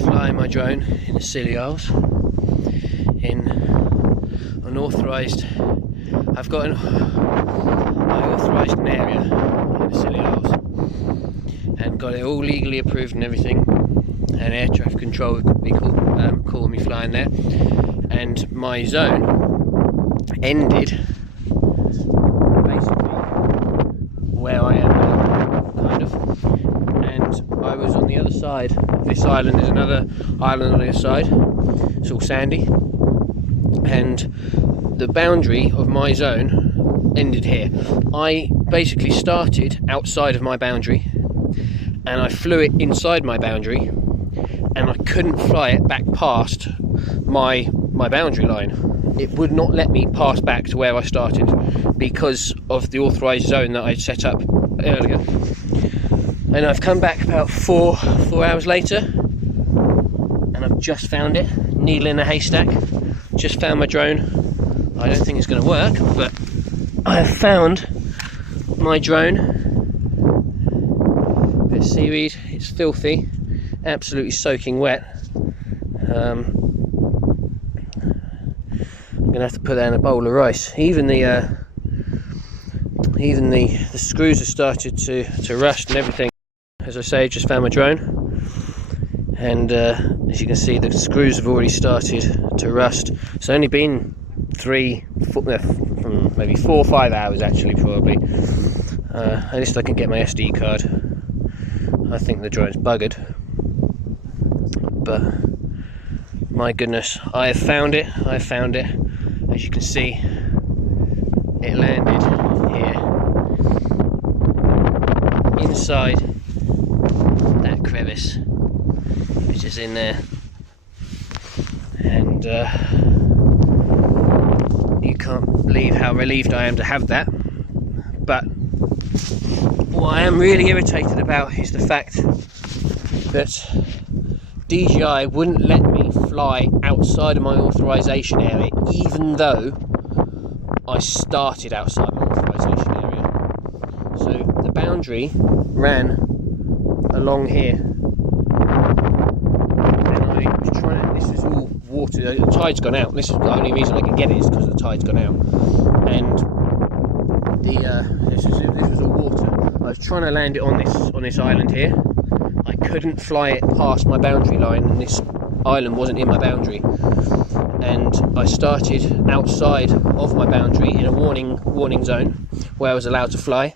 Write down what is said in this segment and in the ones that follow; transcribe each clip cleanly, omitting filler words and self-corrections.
flying my drone in the Scilly Isles in unauthorised. I've got an authorised area in the Scilly Isles and got it all legally approved and everything, and air traffic control could be calling me flying there, and my zone ended basically where I am now, kind of, and I was on the other side of this island. There's another island on the other side, it's all sandy, and the boundary of my zone ended here. I basically started outside of my boundary and I flew it inside my boundary, and I couldn't fly it back past my boundary line. It would not let me pass back to where I started because of the authorised zone that I'd set up earlier. And I've come back about four hours later, and I've just found it, needle in a haystack. Just found my drone. I don't think it's going to work, but I have found my drone. Bit of seaweed, it's filthy, absolutely soaking wet. I'm going to have to put that in a bowl of rice. Even the screws have started to rust and everything. As I say, just found my drone, and as you can see, the screws have already started to rust. It's only been maybe 4 or 5 hours actually, probably. At least I can get my SD card. I think the drone's buggered, but my goodness, I have found it. As you can see, it landed here inside that crevice which is in there, and you can't believe how relieved I am to have that. But what I am really irritated about is the fact that DJI wouldn't let me fly outside of my authorization area, even though I started outside my authorization area. So the boundary ran along here, and I was trying to, this is all water, the tide's gone out. This is the only reason I can get it, is because the tide's gone out, and this was all water. I was trying to land it on this island here. I couldn't fly it past my boundary line, and this island wasn't in my boundary, and I started outside of my boundary in a warning zone where I was allowed to fly.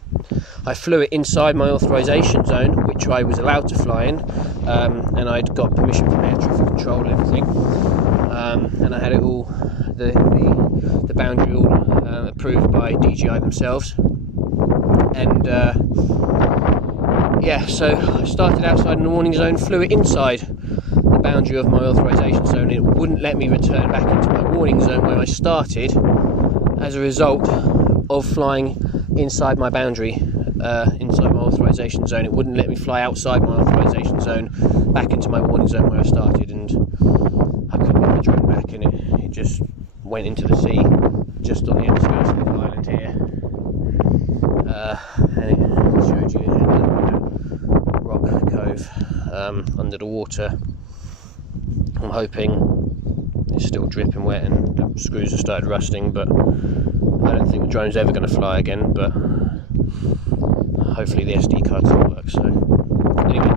I flew it inside my authorization zone, which I was allowed to fly in, and I'd got permission from air traffic control and everything, and I had it all, the boundary all approved by DJI themselves, and yeah, so I started outside in the warning zone, flew it inside the boundary of my authorization zone, and it wouldn't let me return back into my warning zone where I started, as a result of flying inside my boundary, inside my authorization zone. It wouldn't let me fly outside my authorization zone back into my warning zone where I started, and I couldn't get my drone back, and it just went into the sea just on the outskirts of the island here. And it showed you a rock cove under the water. I'm hoping it's still dripping wet and the screws have started rusting, but I don't think the drone's ever going to fly again, but hopefully the SD card still works. So anyway,